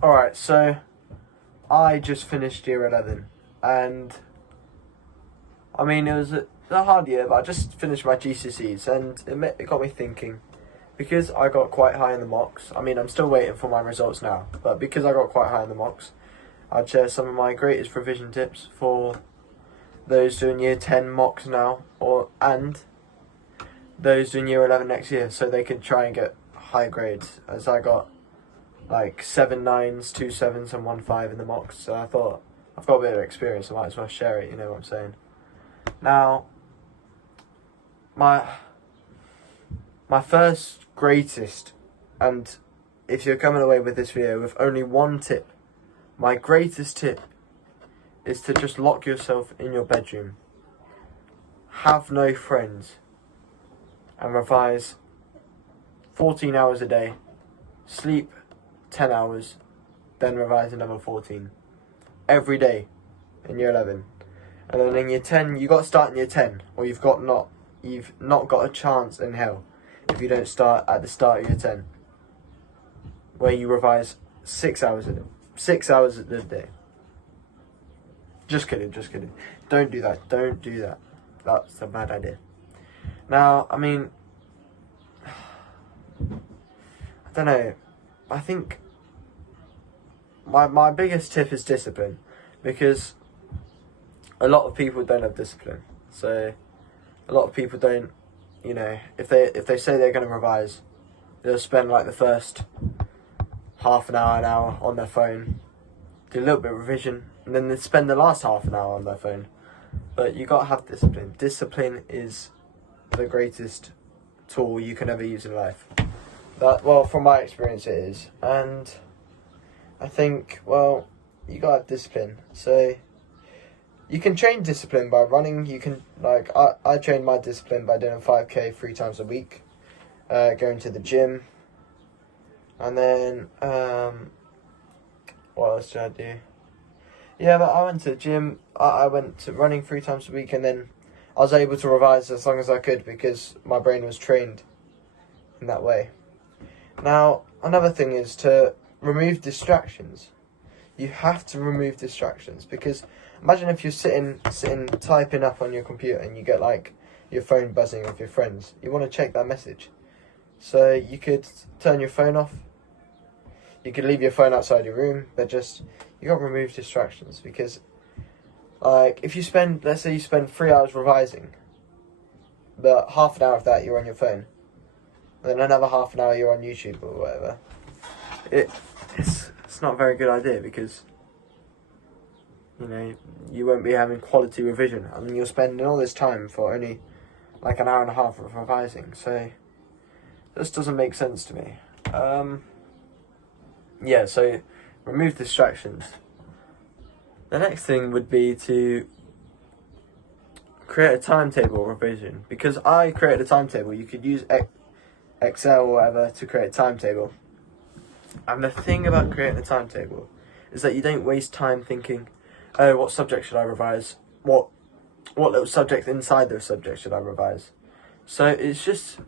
Alright, so I just finished year 11, and I mean, it was a hard year, but I just finished my GCSEs, and it got me thinking. Because I got quite high in the mocks, I mean, I'm still waiting for my results now, but because I got quite high in the mocks, I'd share some of my greatest revision tips for those doing year 10 mocks now, and those doing year 11 next year, so they could try and get high grades, as I got like 7 9s, 2 7s, and 1 5 in the mocks. So I thought, I've got a bit of experience, I might as well share it, you know what I'm saying. Now, my first greatest, and if you're coming away with this video with only one tip, my greatest tip is to just lock yourself in your bedroom, have no friends, and revise 14 hours a day, sleep 10 hours, then revise another 14 every day in year 11. And then in year 10, you got to start in year 10, or you've not got a chance in hell if you don't start at the start of year 10, where you revise 6 hours a day. 6 hours a day. Just kidding. Don't do that. That's a bad idea. Now, I mean, I don't know. I think my biggest tip is discipline, because a lot of people don't have discipline. So a lot of people don't, you know, if they say they're going to revise, they'll spend like the first half an hour on their phone, do a little bit of revision, and then they spend the last half an hour on their phone. But you got to have discipline. Discipline is the greatest tool you can ever use in life. Well, from my experience it is. And I think, well, you got to have discipline. So you can train discipline by running. You can, like, I trained my discipline by doing 5k 3 times a week, going to the gym, and then what else did I do? Yeah, but I went to the gym. I went to running 3 times a week, and then I was able to revise as long as I could because my brain was trained in that way. Now, another thing is to remove distractions. You have to remove distractions, because imagine if you're sitting typing up on your computer and you get like your phone buzzing with your friends. You want to check that message. So you could turn your phone off. You could leave your phone outside your room, but just, you got to remove distractions, because like if you spend, let's say you spend 3 hours revising, but half an hour of that you're on your phone, and then another half an hour you're on YouTube or whatever. It's not a very good idea, because you know, you won't be having quality revision. I mean, you're spending all this time for only like an hour and a half of revising. So this doesn't make sense to me. Yeah, so remove distractions. The next thing would be to create a timetable revision, because I created a timetable. You could use Excel or whatever to create a timetable. And the thing about creating a timetable is that you don't waste time thinking, oh, what subject should I revise? What little subject inside those subjects should I revise? So it's just,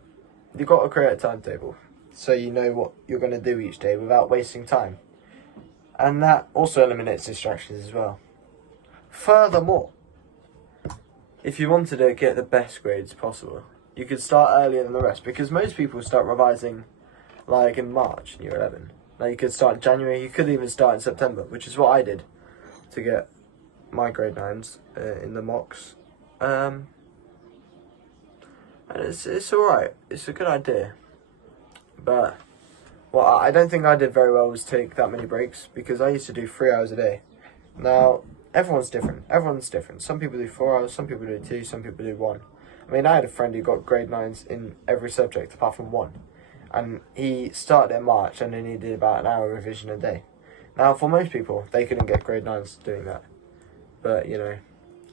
you've got to create a timetable so you know what you're going to do each day without wasting time. And that also eliminates distractions as well. Furthermore, if you wanted to get the best grades possible, you could start earlier than the rest, because most people start revising like in March in year 11. Now you could start in January, you could even start in September, which is what I did to get my grade 9s in the mocks. And it's alright, it's a good idea. But what I don't think I did very well was take that many breaks, because I used to do 3 hours a day. Now, everyone's different. Some people do 4 hours, some people do 2, some people do 1. I mean, I had a friend who got grade 9s in every subject apart from 1. And he started in March, and then he did about an hour revision a day. Now, for most people, they couldn't get grade 9s doing that. But, you know,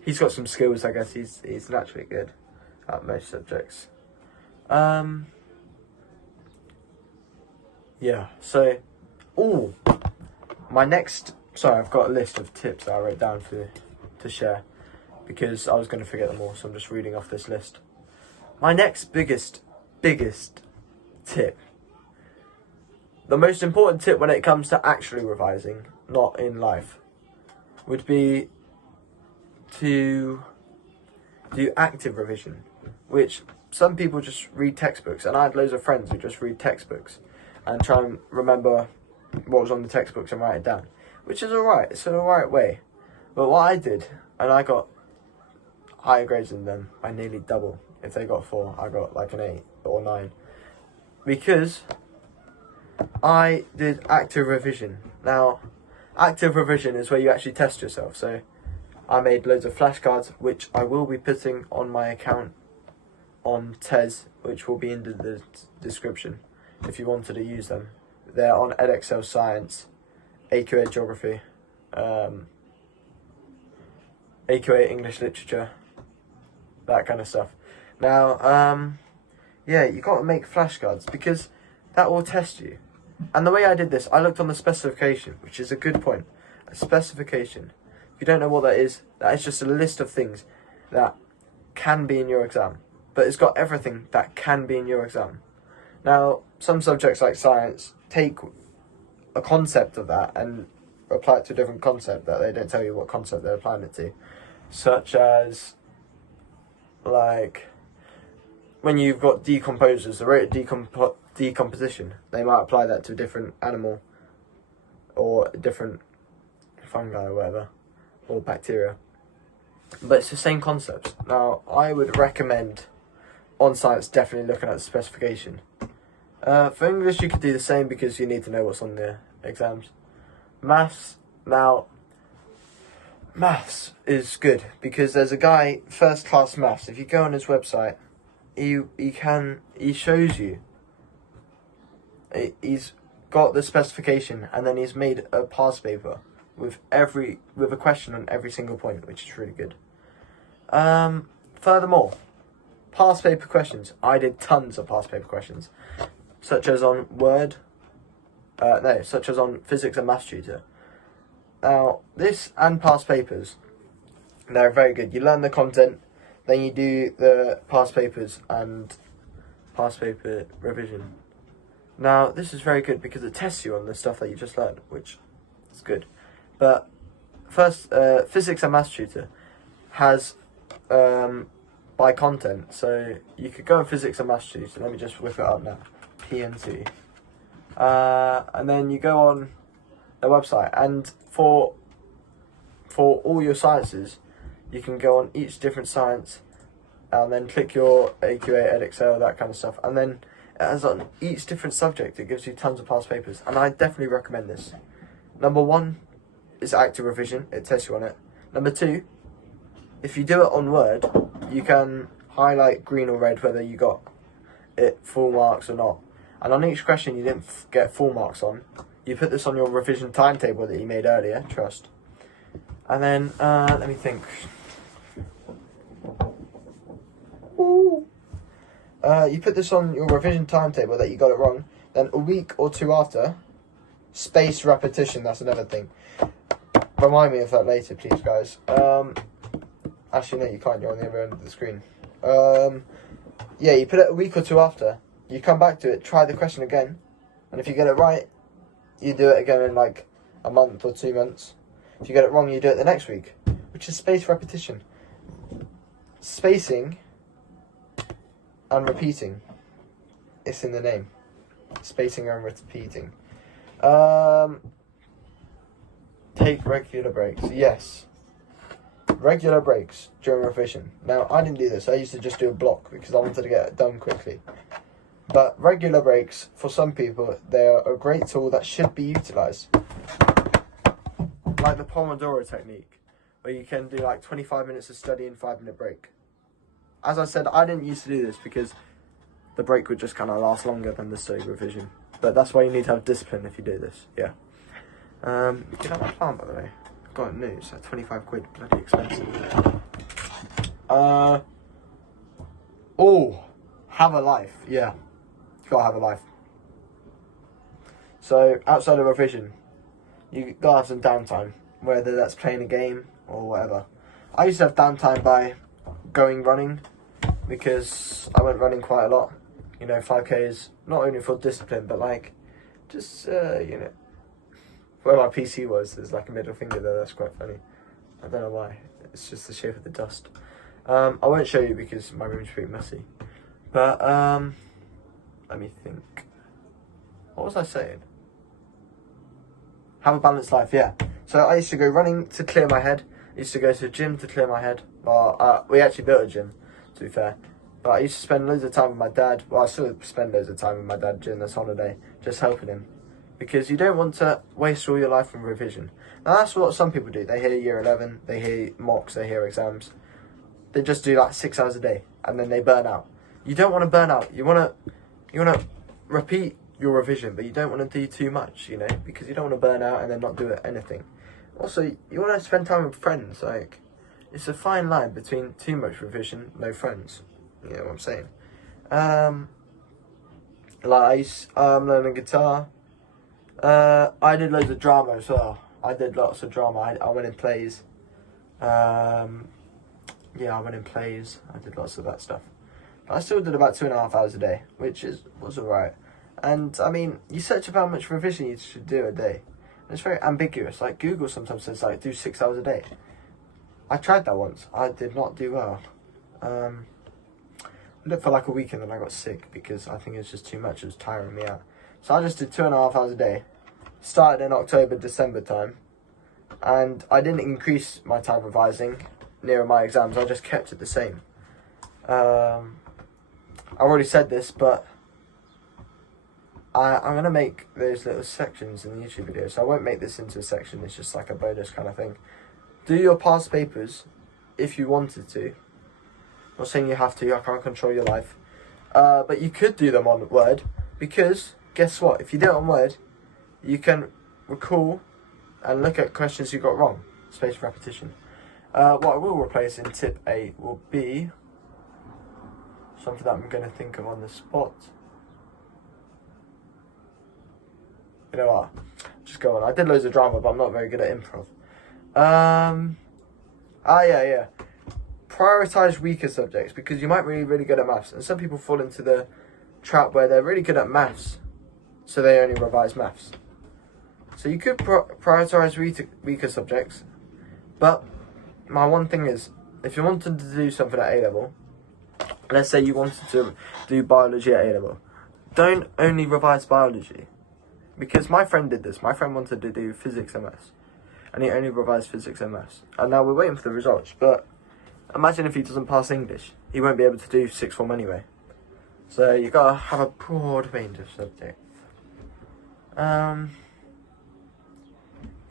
he's got some skills, I guess. He's naturally good at most subjects. Yeah, so, sorry, I've got a list of tips that I wrote down to share, because I was going to forget them all, so I'm just reading off this list. My next biggest tip the most important tip when it comes to actually revising, not in life, would be to do active revision, which some people just read textbooks, and I had loads of friends who just read textbooks and try and remember what was on the textbooks and write it down, which is alright. It's an alright way. But what I did, and I got higher grades than them by nearly double. If they got 4, I got like an 8 or 9, because I did active revision. Now, active revision is where you actually test yourself. So I made loads of flashcards, which I will be putting on my account on TES, which will be in the description if you wanted to use them. They're on Edexcel Science, AQA Geography, AQA English Literature, that kind of stuff. Now, yeah, you got to make flashcards because that will test you. And the way I did this, I looked on the specification, which is a good point. A specification. If you don't know what that is just a list of things that can be in your exam. But it's got everything that can be in your exam. Now, some subjects like science take a concept of that and apply it to a different concept that they don't tell you what concept they're applying it to. Such as, like, when you've got decomposers, the rate of decomposition, they might apply that to a different animal or a different fungi or whatever, or bacteria. But it's the same concept. Now, I would recommend on science definitely looking at the specification. For English, you could do the same because you need to know what's on the exams. Maths, now, maths is good because there's a guy, First Class Maths. If you go on his website, he shows you. He's got the specification, and then he's made a past paper with a question on every single point, which is really good. Furthermore, past paper questions. I did tons of past paper questions, such as on such as on Physics and Maths Tutor. Now, this and past papers, they're very good. You learn the content, then you do the past papers and past paper revision. Now, this is very good because it tests you on the stuff that you just learned, which is good. But first, Physics and Maths Tutor has by content. So you could go on Physics and Maths Tutor. Let me just whip it up now. PNT. And then you go on their website, and for all your sciences, you can go on each different science, and then click your AQA, Edexcel, that kind of stuff, and then as on each different subject, it gives you tons of past papers, and I definitely recommend this. Number 1 is active revision, it tests you on it. Number 2, if you do it on Word, you can highlight green or red whether you got it full marks or not. And on each question you didn't get full marks on, you put this on your revision timetable that you made earlier, trust. And then, let me think. You put this on your revision timetable that you got it wrong, then a week or 2 after, spaced repetition, that's another thing. Remind me of that later, please, guys. Actually, no, you can't, you're on the other end of the screen. Yeah, you put it a week or 2 after, you come back to it, try the question again, and if you get it right, you do it again in like a month or 2 months. If you get it wrong, you do it the next week, which is spaced repetition. Spacing and repeating, it's in the name. Spacing and repeating. Take regular breaks. Yes. Regular breaks during revision. Now, I didn't do this. I used to just do a block because I wanted to get it done quickly. But regular breaks, for some people, they are a great tool that should be utilised. Like the Pomodoro technique, where you can do like 25 minutes of study and 5-minute break. As I said, I didn't used to do this because the break would just kind of last longer than the study revision. But that's why you need to have discipline if you do this, yeah. You can have my plant, by the way. I've got it new, it's like 25 quid, bloody expensive. Oh, have a life, yeah. You gotta have a life. So, outside of revision, you gotta have some downtime, whether that's playing a game or whatever. I used to have downtime by going running, because I went running quite a lot. You know, 5K is not only for discipline, but like just you know, where my PC was, there's like a middle finger there. That's quite funny. I don't know why. It's just the shape of the dust. I won't show you because my room's pretty messy. But let me think. What was I saying? Have a balanced life, yeah. So I used to go running to clear my head. I used to go to the gym to clear my head. Well, we actually built a gym, to be fair. But I used to spend loads of time with my dad. Well, I still spend loads of time with my dad during this holiday, just helping him. Because you don't want to waste all your life on revision. Now that's what some people do. They hear year 11, they hear mocks, they hear exams. They just do like 6 hours a day and then they burn out. You don't want to burn out. You want to repeat your revision, but you don't want to do too much, you know, because you don't want to burn out and then not do anything. Also, you want to spend time with friends. Like, it's a fine line between too much revision, no friends. You know what I'm saying? Like, I'm learning guitar. I did loads of drama as well. I did lots of drama. I went in plays. Yeah, I went in plays. I did lots of that stuff. But I still did about 2.5 hours a day, which was alright. And I mean, you search of how much revision you should do a day. And it's very ambiguous. Like Google sometimes says like do 6 hours a day. I tried that once. I did not do well. I did it for like a week and then I got sick because I think it was just too much. It was tiring me out. So I just did 2.5 hours a day. Started in October, December time. And I didn't increase my time revising near my exams. I just kept it the same. I've already said this, but I'm going to make those little sections in the YouTube video. So I won't make this into a section. It's just like a bonus kind of thing. Do your past papers if you wanted to. I'm not saying you have to. I can't control your life. But you could do them on Word. Because, guess what? If you do it on Word, you can recall and look at questions you got wrong. Spaced repetition. What I will replace in tip 8 will be something that I'm going to think of on the spot. You know what? Just go on. I did loads of drama, but I'm not very good at improv. Yeah. Prioritize weaker subjects because you might be really good at maths, and some people fall into the trap where they're really good at maths, so they only revise maths. So you could prioritize weaker subjects, but my one thing is, if you wanted to do something at A level, let's say you wanted to do biology at A level, don't only revise biology. Because my friend did this. My friend wanted to do physics and maths. And he only revised physics and maths. And now we're waiting for the results. But imagine if he doesn't pass English. He won't be able to do sixth form anyway. So you got to have a broad range of subjects.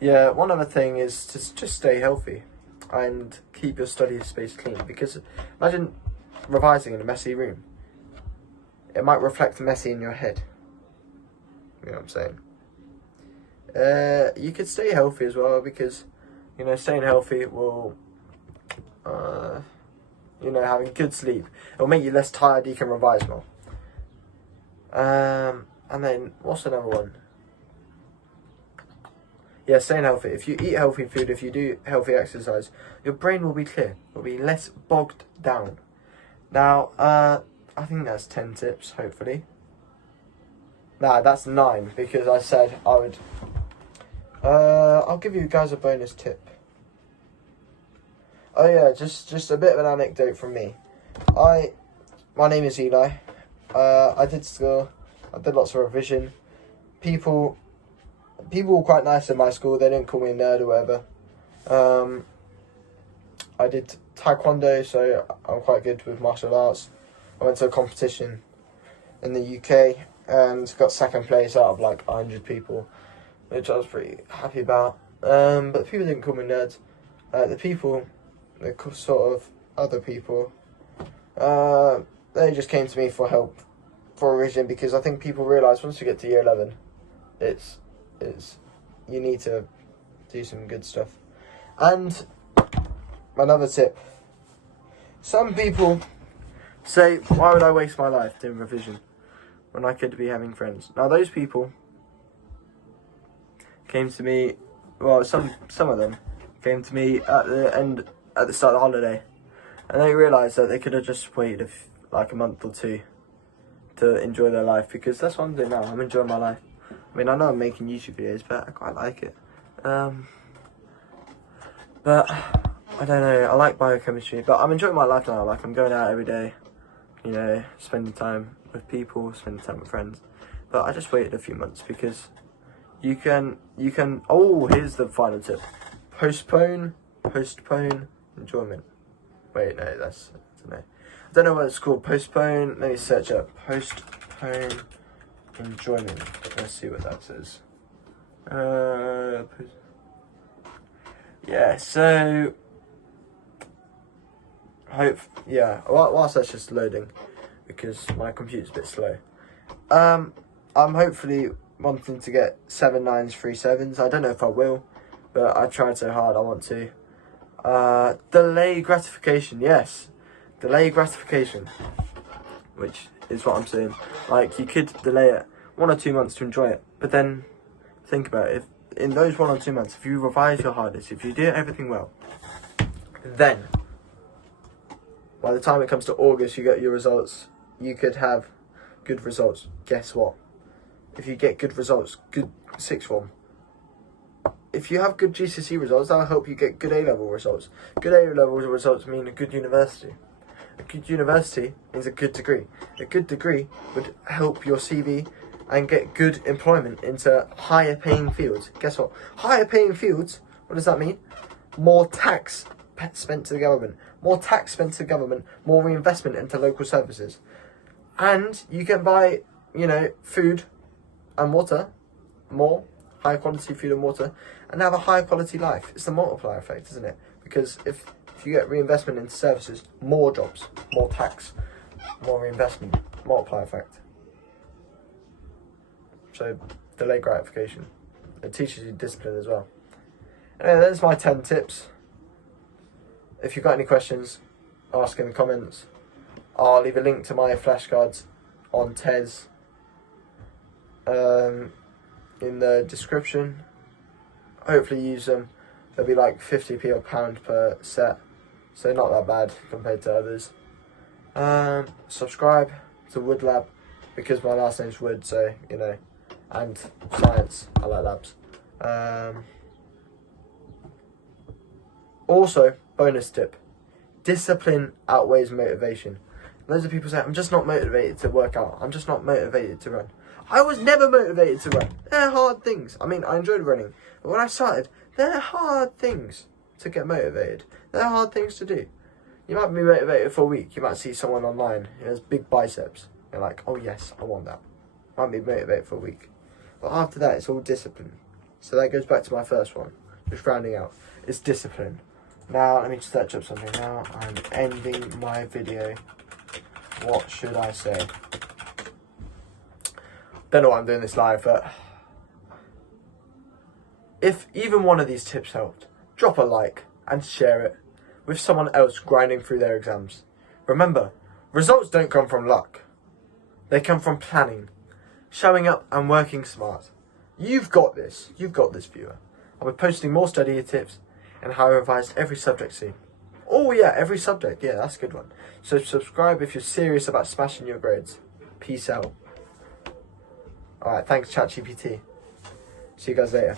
Yeah, one other thing is to just stay healthy. And keep your study space clean. Because imagine revising in a messy room. It might reflect messy in your head. You know what I'm saying? You could stay healthy as well because, you know, staying healthy will, you know, having good sleep. It'll make you less tired, you can revise more. And then, what's another one? Yeah, staying healthy. If you eat healthy food, if you do healthy exercise, your brain will be clear. It will be less bogged down. Now, I think that's 10 tips, hopefully. Nah, that's 9 because I said I would. I'll give you guys a bonus tip. Oh yeah, just a bit of an anecdote from me. My name is Eli. I did school. I did lots of revision. People were quite nice in my school. They didn't call me a nerd or whatever. I did taekwondo, so I'm quite good with martial arts. I went to a competition in the UK. And got second place out of like 100 people, which I was pretty happy about. But people didn't call me nerds. The sort of other people, they just came to me for help, for revision, because I think people realise once you get to year 11, it's you need to do some good stuff. And another tip: some people say, "Why would I waste my life doing revision when I could be having friends?" Now those people came to me, well, some of them came to me at the start of the holiday, and they realised that they could have just waited like a month or two to enjoy their life, because that's what I'm doing now. I'm enjoying my life. I mean, I know I'm making YouTube videos, but I quite like it. But I don't know, I like biochemistry, but I'm enjoying my life now. Like, I'm going out every day, you know, spending time with people, spending time with friends. But I just waited a few months because you can, oh, here's the final tip. Postpone enjoyment. Wait, no, I don't know what it's called. Postpone, let me search up. Postpone enjoyment. Let's see what that says. Yeah, so whilst that's just loading, because my computer's a bit slow. I'm hopefully wanting to get 7 9s, 3 7s. I don't know if I will, but I tried so hard, I want to. Delay gratification, yes. Delay gratification, which is what I'm saying. Like, you could delay it 1 or 2 months to enjoy it, but then think about it. If in those 1 or 2 months, if you revise your hardest, if you do everything well, then by the time it comes to August, you get your results. You could have good results. Guess what? If you get good results, good sixth form. If you have good GCSE results, that'll help you get good A-level results. Good A-level results mean a good university. A good university means a good degree. A good degree would help your CV and get good employment into higher paying fields. Guess what? Higher paying fields, what does that mean? More tax spent to the government. More tax spent to the government, more reinvestment into local services. And you can buy, you know, food and water, more high quality food and water, and have a high quality life. It's the multiplier effect, isn't it? Because if you get reinvestment into services, more jobs, more tax, more reinvestment, multiplier effect. So, delay gratification. It teaches you discipline as well. Anyway, there's my 10 tips. If you've got any questions, ask in the comments. I'll leave a link to my flashcards on TES in the description. Hopefully use them. They'll be like 50p or £1 per set, so not that bad compared to others. Subscribe to Wood Lab, because my last name's Wood, so you know, and science, I like labs. Also, bonus tip, discipline outweighs motivation. Loads of people say, I'm just not motivated to work out, I'm just not motivated to run. I was never motivated to run. They're hard things. I mean, I enjoyed running, but when I started, they're hard things to get motivated. They're hard things to do. You might be motivated for a week. You might see someone online who has big biceps. You're like, oh yes, I want that. Might be motivated for a week. But after that, it's all discipline. So that goes back to my first one, just rounding out. It's discipline. Now, let me search up something. Now, I'm ending my video. What should I say? Don't know why I'm doing this live, but if even one of these tips helped, drop a like and share it with someone else grinding through their exams. Remember, results don't come from luck. They come from planning, showing up and working smart. You've got this. You've got this, viewer. I'll be posting more study tips and how I revised every subject soon. Oh yeah, every subject. Yeah, that's a good one. So subscribe if you're serious about smashing your grades. Peace out. Alright, thanks ChatGPT. See you guys later.